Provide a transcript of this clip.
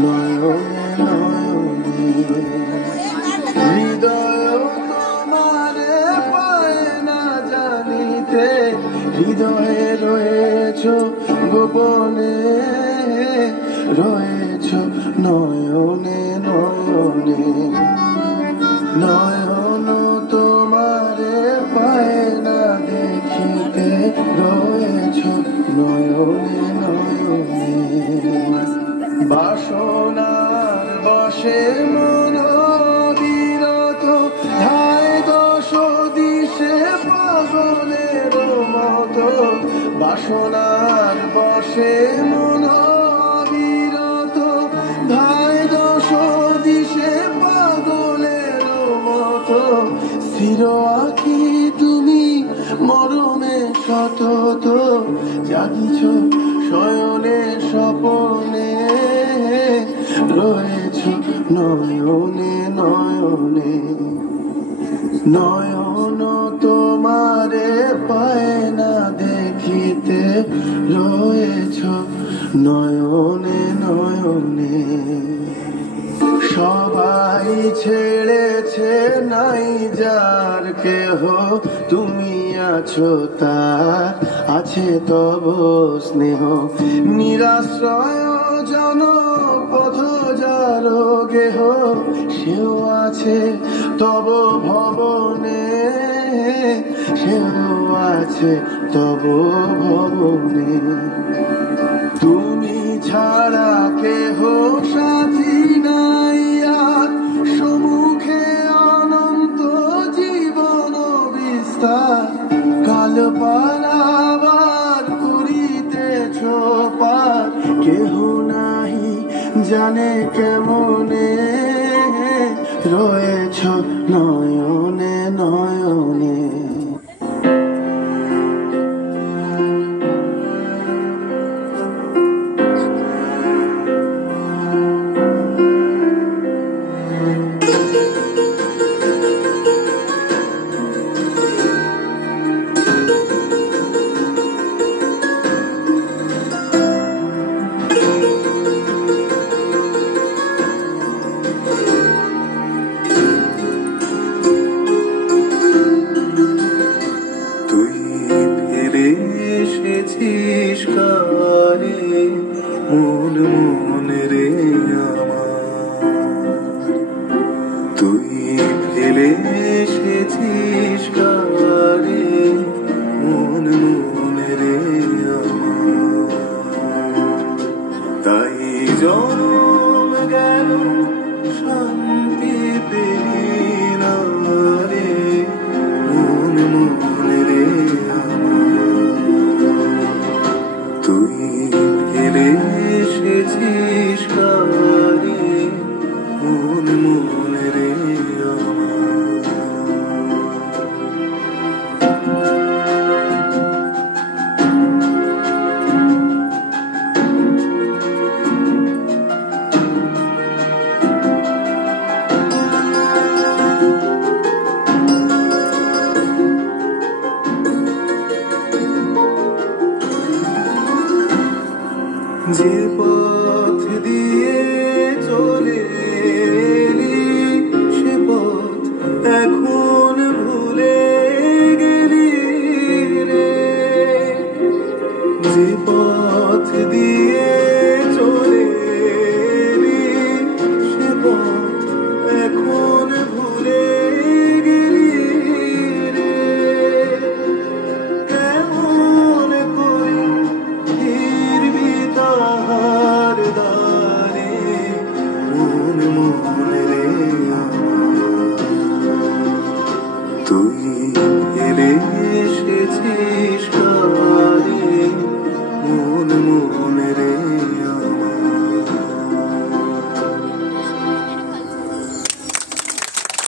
নয়নে নয়নে হৃদয় তোমারে পায় না জানিতে, হৃদয়ে রয়েছ গোপনে, রয়েছ নয়নে নয়নে। নয়ন তোমারে পায় না দেখিতে, রয়েছ নয়নে নয়নে। বাসনার বশে মন বিরত, ধায় দশ দিশে পাগলের মতো। বাসনার বশে মন বিরত, ধায় দশ দিশে পাগলের মতো। স্থির আঁখি তুমি মরমে সতত, জাগিছ শয়নে স্বপনে, রয়েছ নয়নে নয়নে। নয়ন তোমারে পায় না দেখিতে, রয়েছ নয়নে নয়নে। সবাই ছেড়েছে নাই যার কেহ, তুমি আছো তার আছে তব স্নেহ। নিরাশ্রয় জন পথ যার গেহ, সেও আছে তব ভবনে, সেও আছে তব ভবনে। তুমি ছাড়া কেহ সাথী নাই আর, সম্মুখে অনন্ত জীবন বিস্তার। কাল পারাবার করিতেছ পার, কেহ নাহি জানে কেমনে, রয়েছ নয়নে নয়নে। এসেছিস কারে মন মনে রে আমার, তুই ফেলে এসেছিস কারে মন মনে রে আমার। তাই জন্ম গেল শান্তি পেলি না রে মন মনে রে আমার। তুই ফেলে এসেছিস কারে মন মনে রে আমার। যে পথ দিয়ে চলে এলি, সে পথ এখন ভুলে গেলি রে। যে পথ দিয়ে চলে এলি, সে পথ এখন ভুলে গেলি রে। কেমন করি ফিরবি তাহার দ্বারে মন মনে রে আমার। তুই ফেলে এসেছিস কারে মন